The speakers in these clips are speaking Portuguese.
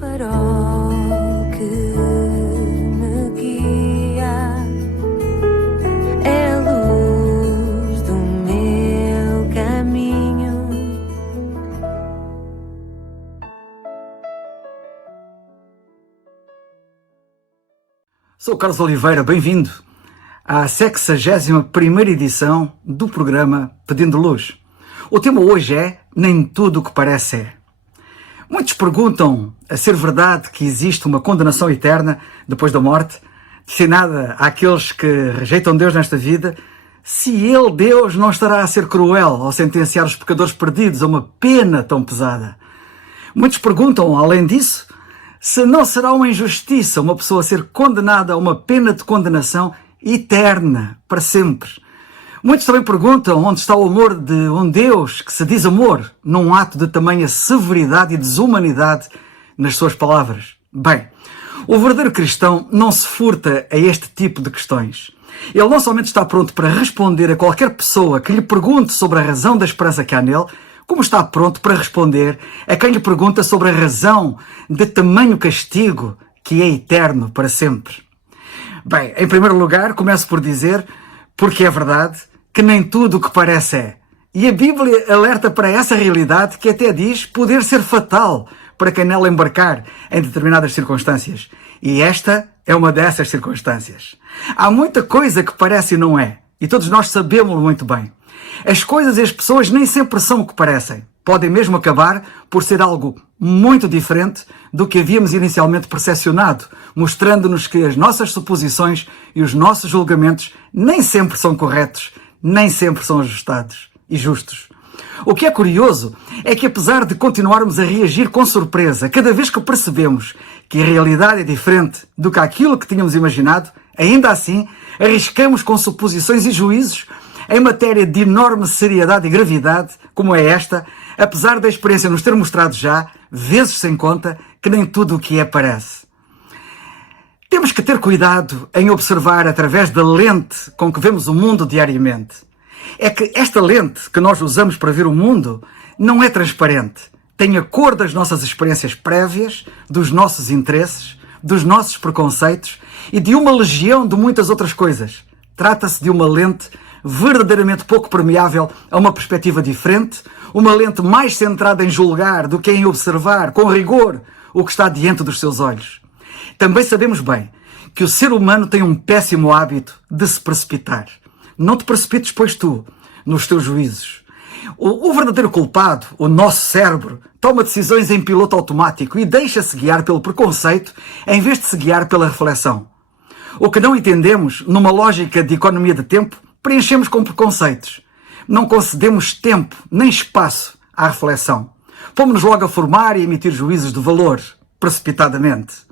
farol que me guia, é a luz do meu caminho. Sou Carlos Oliveira, bem-vindo à 61ª edição do programa Pedindo Luz. O tema hoje é Nem Tudo o que Parece É. Muitos perguntam a ser verdade que existe uma condenação eterna depois da morte, destinada àqueles que rejeitam Deus nesta vida. Se Ele, Deus, não estará a ser cruel ao sentenciar os pecadores perdidos a uma pena tão pesada. Muitos perguntam, além disso, se não será uma injustiça uma pessoa ser condenada a uma pena de condenação eterna, para sempre. Muitos também perguntam onde está o amor de um Deus que se diz amor num ato de tamanha severidade e desumanidade nas suas palavras. Bem, o verdadeiro cristão não se furta a este tipo de questões. Ele não somente está pronto para responder a qualquer pessoa que lhe pergunte sobre a razão da esperança que há nele, como está pronto para responder a quem lhe pergunta sobre a razão de tamanho castigo que é eterno para sempre. Bem, em primeiro lugar, começo por dizer, porque é verdade, que nem tudo o que parece é. E a Bíblia alerta para essa realidade que até diz poder ser fatal para quem nela embarcar em determinadas circunstâncias. E esta é uma dessas circunstâncias. Há muita coisa que parece e não é. E todos nós sabemos muito bem. As coisas e as pessoas nem sempre são o que parecem. Podem mesmo acabar por ser algo muito diferente do que havíamos inicialmente percepcionado, mostrando-nos que as nossas suposições e os nossos julgamentos nem sempre são corretos, nem sempre são ajustados e justos. O que é curioso é que, apesar de continuarmos a reagir com surpresa cada vez que percebemos que a realidade é diferente do que aquilo que tínhamos imaginado, ainda assim arriscamos com suposições e juízos em matéria de enorme seriedade e gravidade, como é esta, apesar da experiência nos ter mostrado já, vezes sem conta, que nem tudo o que é parece. Temos que ter cuidado em observar através da lente com que vemos o mundo diariamente. É que esta lente que nós usamos para ver o mundo não é transparente. Tem a cor das nossas experiências prévias, dos nossos interesses, dos nossos preconceitos e de uma legião de muitas outras coisas. Trata-se de uma lente verdadeiramente pouco permeável a uma perspectiva diferente, uma lente mais centrada em julgar do que em observar com rigor o que está diante dos seus olhos. Também sabemos bem que o ser humano tem um péssimo hábito de se precipitar. Não te precipites, pois tu, nos teus juízos. O verdadeiro culpado, o nosso cérebro, toma decisões em piloto automático e deixa-se guiar pelo preconceito em vez de se guiar pela reflexão. O que não entendemos, numa lógica de economia de tempo, preenchemos com preconceitos. Não concedemos tempo nem espaço à reflexão. Pomos-nos logo a formar e emitir juízos de valor, precipitadamente.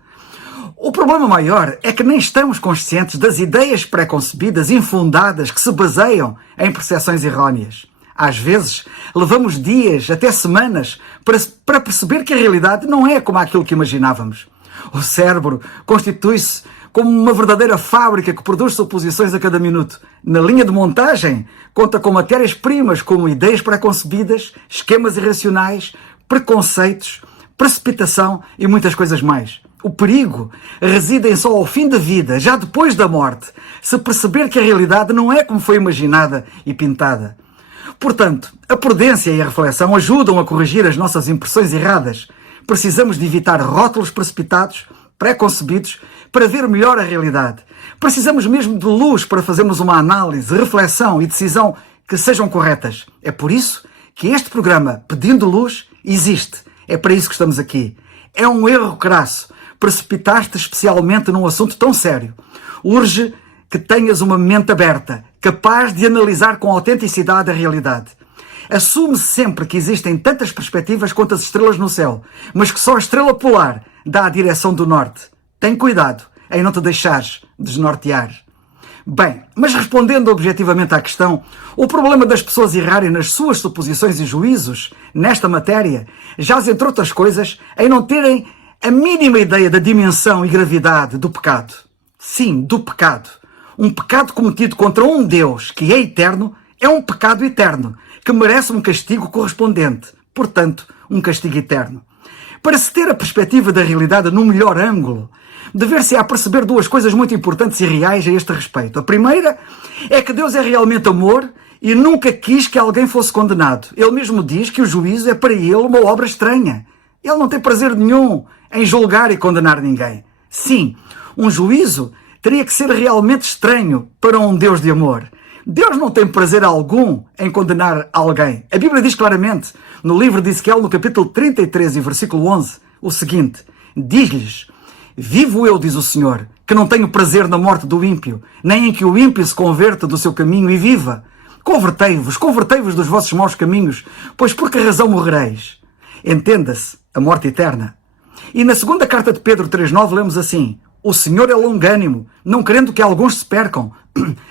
O problema maior é que nem estamos conscientes das ideias pré-concebidas, infundadas, que se baseiam em percepções erróneas. Às vezes, levamos dias, até semanas, para perceber que a realidade não é como aquilo que imaginávamos. O cérebro constitui-se como uma verdadeira fábrica que produz suposições a cada minuto. Na linha de montagem, conta com matérias-primas como ideias pré-concebidas, esquemas irracionais, preconceitos, precipitação e muitas coisas mais. O perigo reside em só ao fim da vida, já depois da morte, se perceber que a realidade não é como foi imaginada e pintada. Portanto, a prudência e a reflexão ajudam a corrigir as nossas impressões erradas. Precisamos de evitar rótulos precipitados, pré-concebidos, para ver melhor a realidade. Precisamos mesmo de luz para fazermos uma análise, reflexão e decisão que sejam corretas. É por isso que este programa, Pedindo Luz, existe. É para isso que estamos aqui. É um erro crasso. Precipitaste especialmente num assunto tão sério. Urge que tenhas uma mente aberta, capaz de analisar com autenticidade a realidade. Assume-se sempre que existem tantas perspectivas quanto as estrelas no céu, mas que só a estrela polar dá a direção do norte. Tem cuidado em não te deixares desnortear. Bem, mas respondendo objetivamente à questão, o problema das pessoas errarem nas suas suposições e juízos nesta matéria jaz, entre outras coisas, em não terem a mínima ideia da dimensão e gravidade do pecado. Sim, do pecado. Um pecado cometido contra um Deus que é eterno é um pecado eterno, que merece um castigo correspondente. Portanto, um castigo eterno. Para se ter a perspectiva da realidade no melhor ângulo, dever-se a perceber duas coisas muito importantes e reais a este respeito. A primeira é que Deus é realmente amor e nunca quis que alguém fosse condenado. Ele mesmo diz que o juízo é para ele uma obra estranha. Ele não tem prazer nenhum em julgar e condenar ninguém. Sim, um juízo teria que ser realmente estranho para um Deus de amor. Deus não tem prazer algum em condenar alguém. A Bíblia diz claramente, no livro de Ezequiel, no capítulo 33 e versículo 11, o seguinte: diz-lhes: vivo eu, diz o Senhor, que não tenho prazer na morte do ímpio, nem em que o ímpio se converta do seu caminho e viva. Convertei-vos dos vossos maus caminhos, pois por que razão morrereis? Entenda-se, a morte eterna. E na segunda carta de Pedro 3,9 lemos assim: o Senhor é longânimo, não querendo que alguns se percam,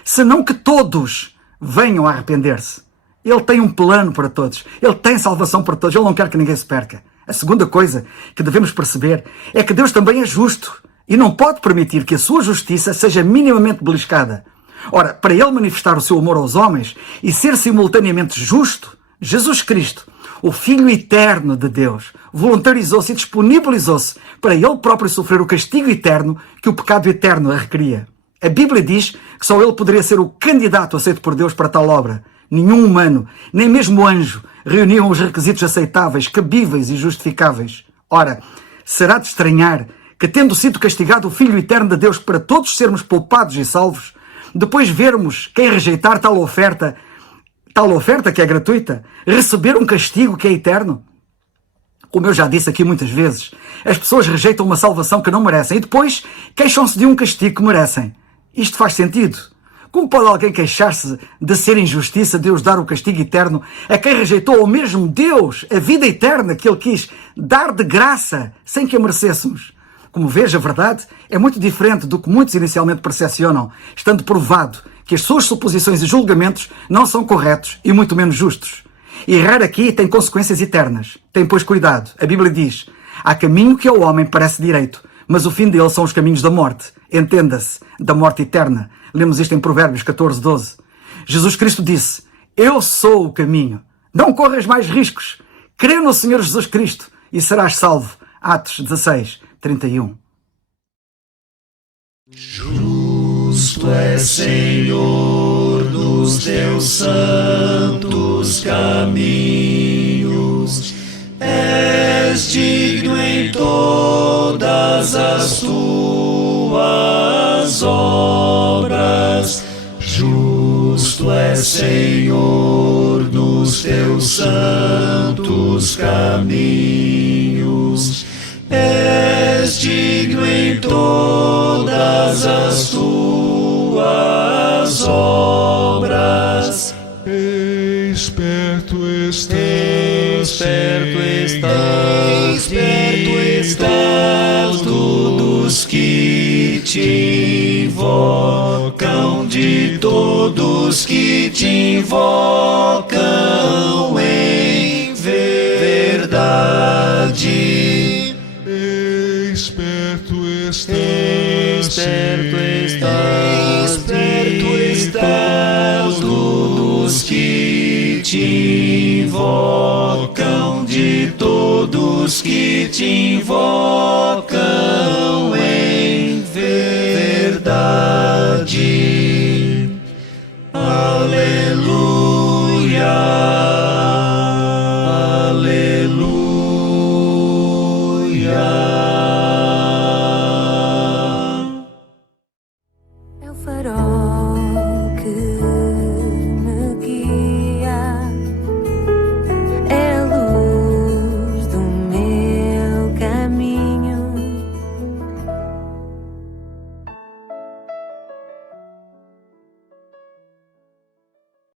senão que todos venham a arrepender-se. Ele tem um plano para todos. Ele tem salvação para todos. Ele não quer que ninguém se perca. A segunda coisa que devemos perceber é que Deus também é justo e não pode permitir que a sua justiça seja minimamente beliscada. Ora, para Ele manifestar o seu amor aos homens e ser simultaneamente justo, Jesus Cristo, o Filho eterno de Deus, voluntarizou-se e disponibilizou-se para Ele próprio sofrer o castigo eterno que o pecado eterno a requeria. A Bíblia diz que só Ele poderia ser o candidato aceito por Deus para tal obra. Nenhum humano, nem mesmo anjo, reuniam os requisitos aceitáveis, cabíveis e justificáveis. Ora, será de estranhar que, tendo sido castigado o Filho eterno de Deus para todos sermos poupados e salvos, depois vermos quem rejeitar tal oferta que é gratuita, receber um castigo que é eterno? Como eu já disse aqui muitas vezes, as pessoas rejeitam uma salvação que não merecem e depois queixam-se de um castigo que merecem. Isto faz sentido? Como pode alguém queixar-se de ser injustiça Deus dar o castigo eterno a quem rejeitou ao mesmo Deus a vida eterna que Ele quis dar de graça sem que a merecêssemos? Como veja, a verdade é muito diferente do que muitos inicialmente percepcionam, estando provado que as suas suposições e julgamentos não são corretos e muito menos justos. Errar aqui tem consequências eternas. Tem, pois, cuidado. A Bíblia diz: há caminho que ao homem parece direito, mas o fim dele são os caminhos da morte. Entenda-se, da morte eterna. Lemos isto em Provérbios 14:12. Jesus Cristo disse: eu sou o caminho. Não corras mais riscos. Crê no Senhor Jesus Cristo e serás salvo. Atos 16:31. Justo é, Senhor, nos teus santos caminhos, és digno em todas as tuas obras. Justo é, Senhor, nos teus santos caminhos, és digno em todas as tuas obras. Esperto estás, todos que te invocam, de todos que te invocam em verdade. esperto estás, todos que te invocam, de todos que te invocam em verdade. Aleluia, aleluia. É o farol